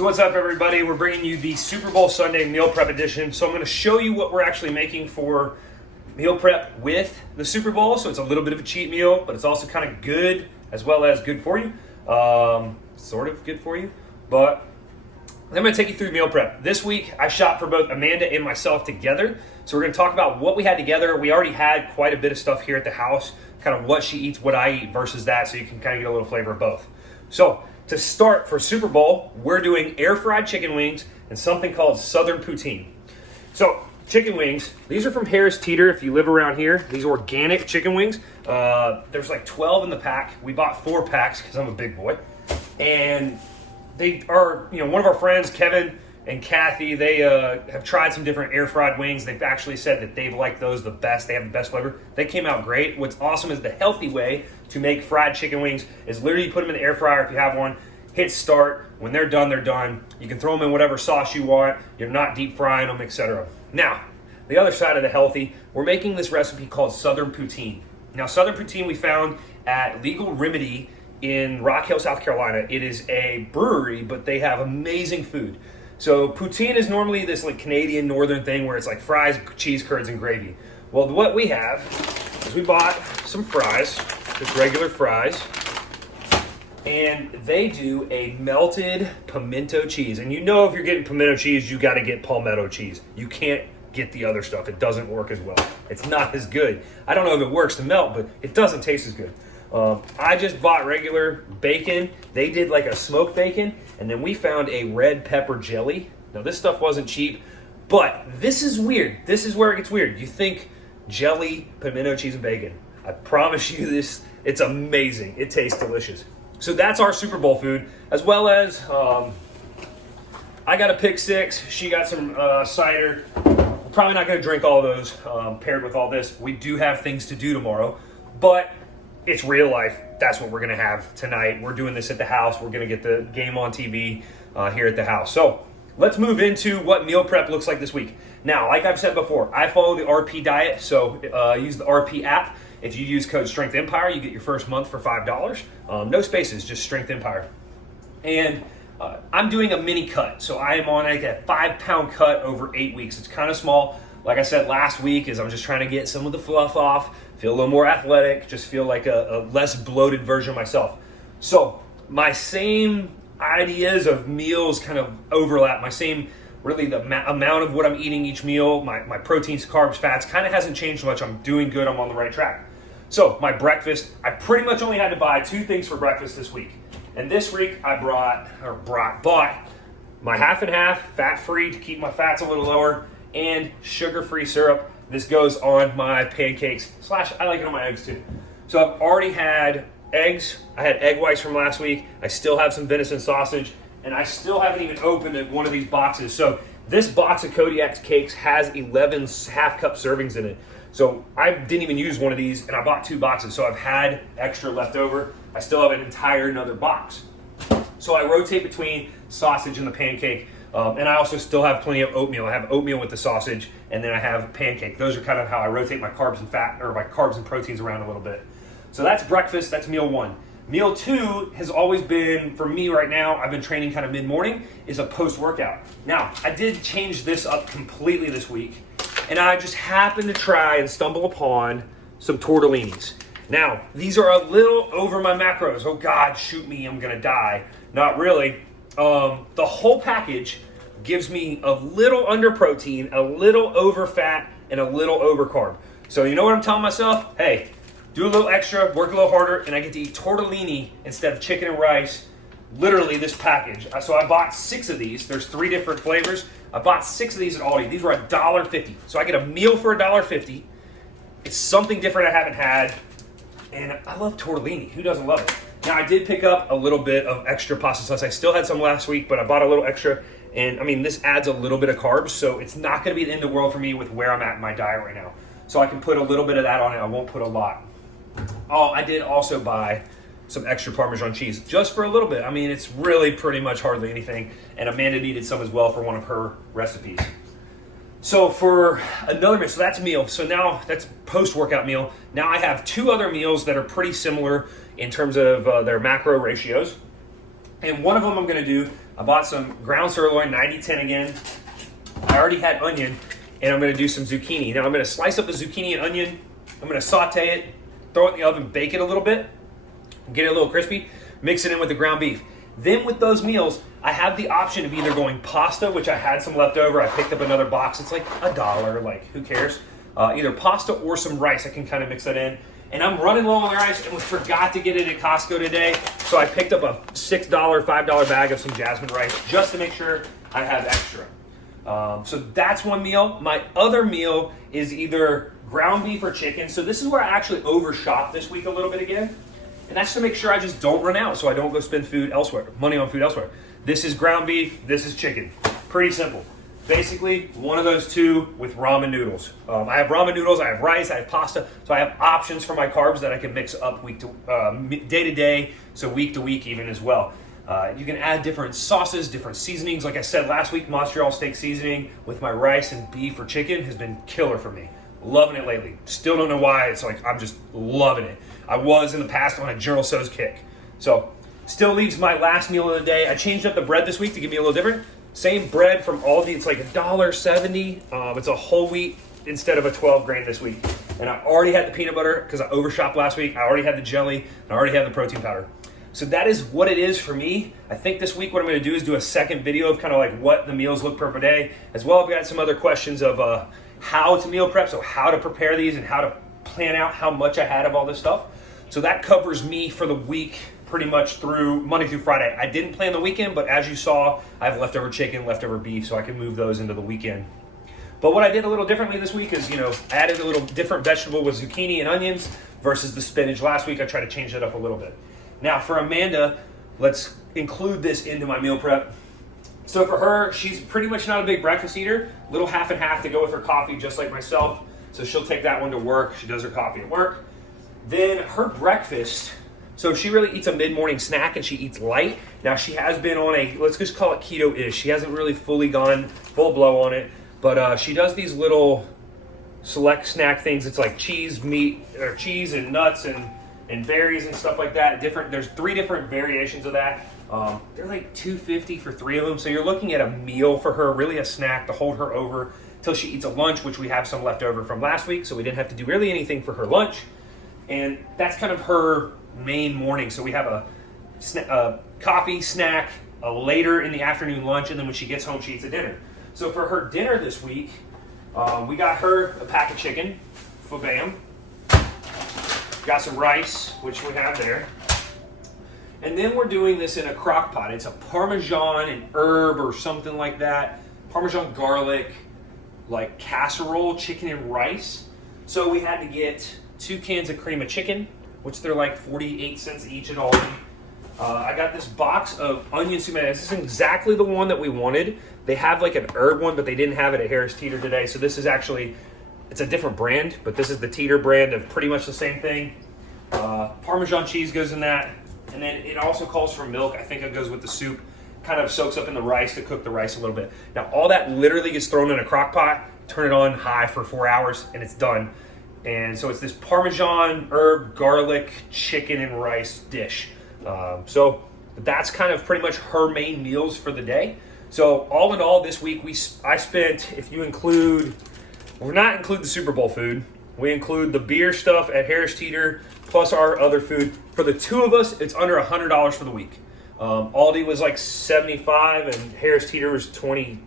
So what's up, everybody? We're bringing you the Super Bowl Sunday meal prep edition. So I'm going to show you what we're actually making for meal prep with the Super Bowl. So it's a little bit of a cheat meal, but it's also kind of good as well as good for you. Sort of good for you. But I'm going to take you through meal prep. This week, I shot for both Amanda and myself together. So we're going to talk about what we had together. We already had quite a bit of stuff here at the house, kind of what she eats, what I eat versus that, so you can kind of get a little flavor of both. So to start for Super Bowl, we're doing air fried chicken wings and something called Southern poutine. So chicken wings, these are from Harris Teeter if you live around here. These are organic chicken wings. There's like 12 in the pack. We bought 4 packs because I'm a big boy. And they are, one of our friends, Kevin and Kathy, they have tried some different air fried wings. They've actually said that they've liked those the best. They have the best flavor. They came out great. What's awesome is the healthy way to make fried chicken wings is literally you put them in the air fryer if you have one, hit start. When they're done, they're done. You can throw them in whatever sauce you want. You're not deep frying them, etc. Now, the other side of the healthy, we're making this recipe called Southern poutine. Now, Southern poutine we found at Legal Remedy in Rock Hill, South Carolina. It is a brewery, but they have amazing food. So poutine is normally this like Canadian northern thing where it's like fries, cheese curds, and gravy. Well, what we have is we bought some fries, just regular fries, and they do a melted pimento cheese. And if you're getting pimento cheese, you got to get palmetto cheese. You can't get the other stuff. It doesn't work as well. It's not as good. I don't know if it works to melt, but it doesn't taste as good. I just bought regular bacon. They did like a smoked bacon, and then we found a red pepper jelly. Now this stuff wasn't cheap, but this is weird. This is where it gets weird. You think jelly, pimento cheese, and bacon. I promise you this, it's amazing. It tastes delicious. So that's our Super Bowl food, as well as I got a pick six. She got some cider. We're probably not going to drink all those paired with all this. We do have things to do tomorrow, but it's real life. That's what we're going to have tonight. We're doing this at the house. We're going to get the game on TV here at the house. So let's move into what meal prep looks like this week. Now, like I've said before, I follow the RP diet, so use the RP app. If you use code Strength Empire, you get your first month for $5. No spaces, just Strength Empire. And I'm doing a mini cut, so I am on like a 5-pound cut over 8 weeks. It's kind of small. Like I said last week, I'm just trying to get some of the fluff off, feel a little more athletic, just feel like a less bloated version of myself. So my same ideas of meals kind of overlap. Really the amount of what I'm eating each meal, my proteins, carbs, fats kind of hasn't changed much. I'm doing good. I'm on the right track. So my breakfast, I pretty much only had to buy 2 things for breakfast this week. And this week I bought my half and half, fat-free to keep my fats a little lower, and sugar-free syrup. This goes on my pancakes / I like it on my eggs too. So I've already had eggs. I had egg whites from last week. I still have some venison sausage, and I still haven't even opened one of these boxes. So this box of Kodiak's cakes has 11 half-cup servings in it. So I didn't even use one of these, and I bought 2 boxes. So I've had extra left over. I still have an entire another box. So I rotate between sausage and the pancake. And I also still have plenty of oatmeal. I have oatmeal with the sausage, and then I have pancake. Those are kind of how I rotate my carbs and proteins around a little bit. So that's breakfast. That's meal 1. Meal 2 has always been, for me right now, I've been training kind of mid-morning, is a post-workout. Now, I did change this up completely this week, and I just happened to try and stumble upon some tortellinis. Now, these are a little over my macros. Oh God, shoot me, I'm gonna die. Not really. The whole package gives me a little under protein, a little over fat, and a little over carb. So you know what I'm telling myself? Hey, do a little extra, work a little harder, and I get to eat tortellini instead of chicken and rice. Literally this package. So I bought 6 of these. There's 3 different flavors. I bought 6 of these at Aldi. These were $1.50. So I get a meal for $1.50. It's something different I haven't had. And I love tortellini. Who doesn't love it? Now, I did pick up a little bit of extra pasta sauce. I still had some last week, but I bought a little extra. And, this adds a little bit of carbs, so it's not going to be the end of the world for me with where I'm at in my diet right now. So I can put a little bit of that on it. I won't put a lot. Oh, I did also buy some extra Parmesan cheese, just for a little bit. It's really pretty much hardly anything. And Amanda needed some as well for one of her recipes. So for another meal, so that's meal. So now that's post-workout meal. Now I have 2 other meals that are pretty similar in terms of their macro ratios. And one of them I'm going to do, I bought some ground sirloin, 90-10 again. I already had onion, and I'm going to do some zucchini. Now I'm going to slice up the zucchini and onion. I'm going to saute it, throw it in the oven, bake it a little bit, get it a little crispy, mix it in with the ground beef. Then with those meals, I have the option of either going pasta, which I had some left over. I picked up another box. It's like $1, like who cares? Either pasta or some rice. I can kind of mix that in. And I'm running low on rice, and we forgot to get it at Costco today. So I picked up a $6, $5 bag of some jasmine rice just to make sure I have extra. So that's one meal. My other meal is either ground beef or chicken. So this is where I actually overshot this week a little bit again. And that's to make sure I just don't run out, so I don't go spend money on food elsewhere. This is ground beef, this is chicken. Pretty simple. Basically, one of those two with ramen noodles. I have ramen noodles, I have rice, I have pasta, so I have options for my carbs that I can mix up day to day, so week to week even as well. You can add different sauces, different seasonings. Like I said last week, Montreal steak seasoning with my rice and beef or chicken has been killer for me. Loving it lately. Still don't know why. It's like I'm just loving it. I was in the past on a General Tso's kick. So still leaves my last meal of the day. I changed up the bread this week to give me a little different. Same bread from Aldi. It's like $1.70. It's a whole wheat instead of a 12 grain this week. And I already had the peanut butter because I overshot last week. I already had the jelly. And I already had the protein powder. So that is what it is for me. I think this week what I'm going to do is do a second video of kind of like what the meals look per day. As well, I've got some other questions of how to meal prep, so how to prepare these and how to plan out how much I had of all this stuff. So that covers me for the week pretty much through Monday through Friday. I didn't plan the weekend, but as you saw, I have leftover chicken, leftover beef, so I can move those into the weekend. But what I did a little differently this week is, added a little different vegetable with zucchini and onions versus the spinach. Last week, I tried to change that up a little bit. Now for Amanda, let's include this into my meal prep. So for her, she's pretty much not a big breakfast eater, little half and half to go with her coffee, just like myself. So she'll take that one to work. She does her coffee at work. Then her breakfast, so she really eats a mid-morning snack and she eats light. Now she has been on let's just call it keto-ish. She hasn't really fully gone full blow on it, but she does these little select snack things. It's like cheese, meat, or cheese and nuts and berries and stuff like that. There's 3 different variations of that. They're like $2.50 for 3 of them. So you're looking at a meal for her, really a snack to hold her over till she eats a lunch, which we have some left over from last week. So we didn't have to do really anything for her lunch. And that's kind of her main morning. So we have a coffee, snack, a later in the afternoon lunch, and then when she gets home, she eats a dinner. So for her dinner this week, we got her a pack of chicken, bam. Got some rice, which we have there. And then we're doing this in a crock pot. It's a Parmesan and herb or something like that. Parmesan garlic, like casserole, chicken and rice. So we had to get 2 cans of cream of chicken, which they're like 48 cents each at Aldi. I got this box of onion soup. This is exactly the one that we wanted. They have like an herb one, but they didn't have it at Harris Teeter today. So this is actually, it's a different brand, but this is the Teeter brand of pretty much the same thing. Parmesan cheese goes in that. And then it also calls for milk. I think it goes with the soup. Kind of soaks up in the rice to cook the rice a little bit. Now all that literally gets thrown in a crock pot, turn it on high for 4 hours, and it's done. And so it's this Parmesan, herb, garlic, chicken, and rice dish. So that's kind of pretty much her main meals for the day. So all in all, this week I spent, if you include, we're not include the Super Bowl food. We include the beer stuff at Harris Teeter plus our other food. For the 2 of us, it's under $100 for the week. Aldi was like $75 and Harris Teeter was 20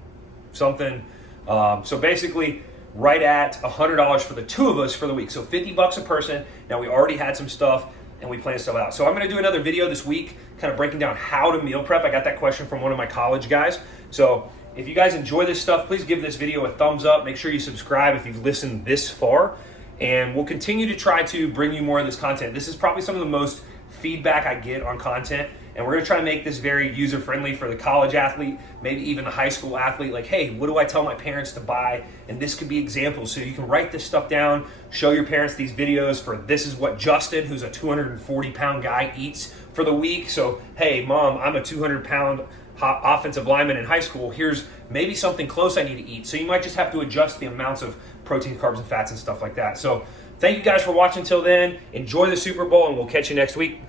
something. So basically right at $100 for the 2 of us for the week. So $50 a person. Now we already had some stuff and we planned stuff out. So I'm going to do another video this week kind of breaking down how to meal prep. I got that question from one of my college guys. So if you guys enjoy this stuff, please give this video a thumbs up. Make sure you subscribe if you've listened this far. And we'll continue to try to bring you more of this content. This is probably some of the most feedback I get on content. And we're going to try to make this very user-friendly for the college athlete, maybe even the high school athlete. Like, hey, what do I tell my parents to buy? And this could be examples. So you can write this stuff down, show your parents these videos for this is what Justin, who's a 240-pound guy, eats for the week. So, hey, Mom, I'm a 200-pound offensive lineman in high school. Here's maybe something close I need to eat. So you might just have to adjust the amounts of protein, carbs, and fats and stuff like that. So thank you guys for watching till then. Enjoy the Super Bowl, and we'll catch you next week.